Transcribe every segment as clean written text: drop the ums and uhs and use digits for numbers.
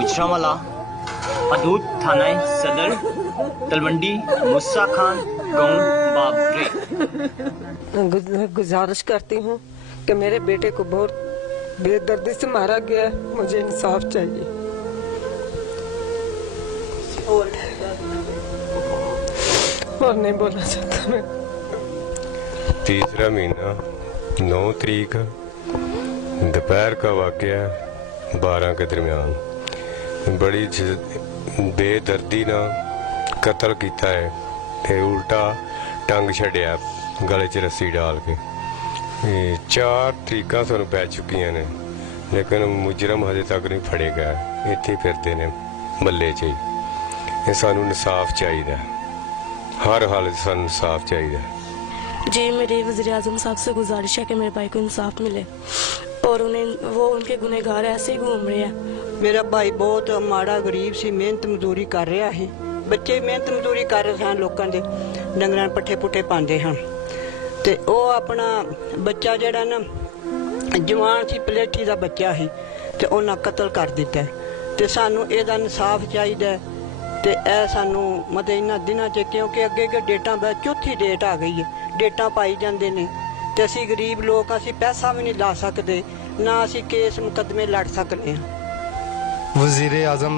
गुजरांवाला, हदूद थाना सदर, तलवंडी, मूसा खान गांव बाबरे। गुजारिश करती हूँ कि मेरे बेटे को बहुत बेदर्दी से मारा गया है, मुझे इंसाफ चाहिए। और नहीं बोलना चाहता मैं। तीसरा महीना 9 तारीख दोपहर का वाकया 12 के दरमियान बड़ी बेदर्दी ना कत्ल किया है ते उल्टा टंग छड़िया गले च रस्सी डाल के। 4 तरीका सानू पै चुकी ने लेकिन मुजरम हजे तक नहीं फड़े गए, इत्थे फिरते ने मल्ले च ही। सानू इंसाफ चाहिए, हर हालत सानू इंसाफ चाहिए। जी मेरी वज़ीर आज़म साहब से गुजारिश है कि मेरे भाई को इंसाफ मिले और उनके गुनहगार ऐसे ही घूम रहे हैं। मेरा भाई बहुत माड़ा गरीब सी, मेहनत मजदूरी कर रहा है, बच्चे मेहनत मजदूरी कर रहे हैं, लोगों के डंगरां पट्ठे पुट्ठे पाते हैं ते ओ अपना बच्चा जड़ा ना जवान सी, पलेठी का बच्चा ही ते उन्हें कत्ल कर दिता ते सानू एदा इंसाफ चाहिए। ते ए सानू मतलब इन्हां दिनां च, क्योंकि अगे डेटां चौथी डेट आ गई है, डेटां पाई जांदे ने ते असीं गरीब लोग असीं पैसा भी नहीं ला सकते, ना असीं केस मुकदमे लड़ सकते हैं। वज़ीर आज़म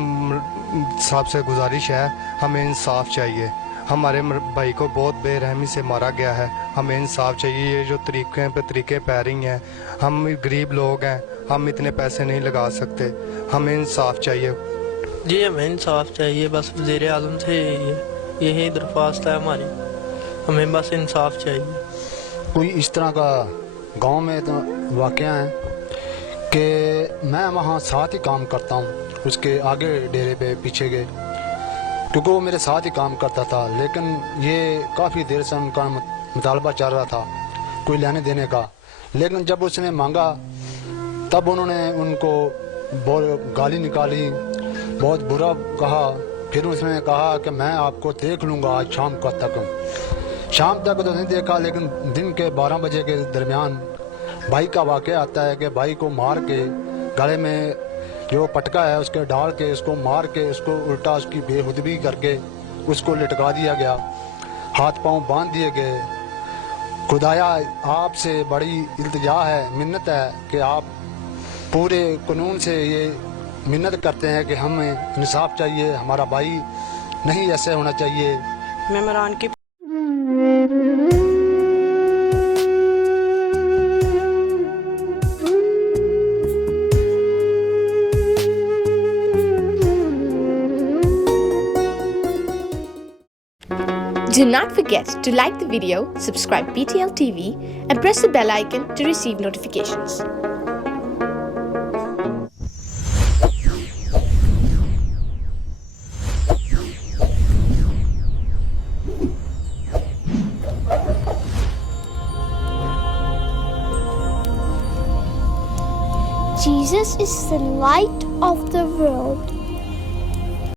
साहब से गुजारिश है, हमें इंसाफ चाहिए। हमारे भाई को बहुत बेरहमी से मारा गया है, हमें इंसाफ चाहिए। ये जो तरीके पै रही हैं, हम गरीब लोग हैं, हम इतने पैसे नहीं लगा सकते, हमें इंसाफ चाहिए। जी हमें इंसाफ चाहिए, बस वज़ीर आज़म से यही दरख्वास्त है हमारी, हमें बस इंसाफ चाहिए। कोई इस तरह का गांव में तो वाक़या है कि मैं वहाँ साथ ही काम करता हूँ, उसके आगे डेरे पे पीछे गए, क्योंकि वो मेरे साथ ही काम करता था। लेकिन ये काफ़ी देर से उनका मुतालबा चल रहा था कोई लेने देने का, लेकिन जब उसने मांगा तब उन्होंने उनको बहुत गाली निकाली, बहुत बुरा कहा। फिर उसने कहा कि मैं आपको देख लूँगा आज शाम का तक। शाम तक तो नहीं देखा, लेकिन दिन के 12 बजे के दरमियान भाई का वाक़या आता है कि भाई को मार के गले में जो पटका है उसके डाल के उसको मार के उसको उल्टा उसकी बेहुदबी करके उसको लटका दिया गया, हाथ पांव बांध दिए गए। खुदाया आपसे बड़ी इल्तिजा है, मिन्नत है कि आप पूरे कानून से ये मिन्नत करते हैं कि हमें इंसाफ चाहिए, हमारा भाई नहीं ऐसे होना चाहिए। मेमरान की Do not forget to like the video, subscribe BTL TV and press the bell icon to receive notifications. Jesus is the light of the world.